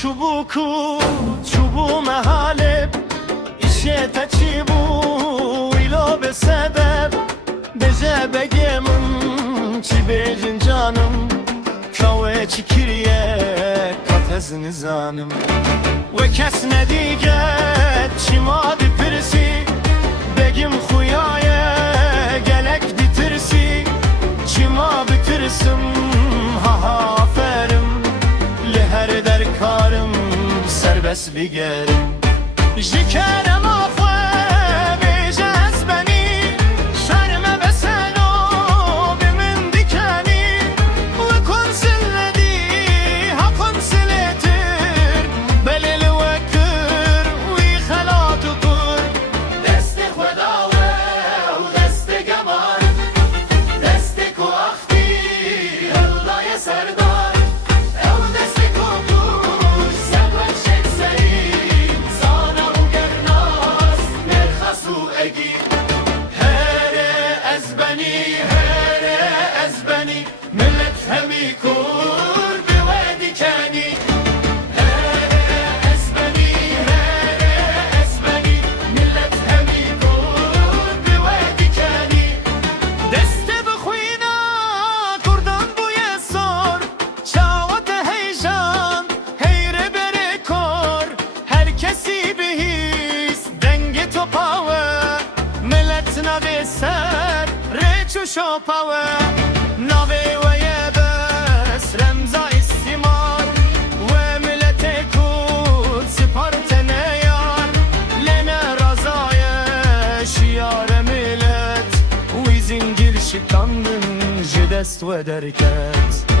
چوبوکو چوبو محالب işe taçı bu ilo be sebep Beze begemim çi bejin canım Kave çikiriye katez nizanım Ve kes ne diget çima dipirsi Begim xuyaye gelek bitirsi Çima bitirsim ha ha aferim Leher derkarım serbest bigerim Jikerem afwe bejez beni Şerme beselo bimin dikeni Ve konsilledi ha konsiletir Belil ve kır ve halatu kur Desti khudave u desti gemar Desti ku akhti hıldaya serdar Ev desti kukuş sebep şekseri Millet hemi kur bivedi keni Millet hemi kur bivedi keni Deste bixwina kurdan bu yesor Çavat heyecan heyre bere kor Herkesi bihis denge topave Millet nave ser reçu şopave Nave ve yebes remza istimar Ve millete kut siparte yar Lene razaye şiyare millet Uy zingir şikandın jidest ve derket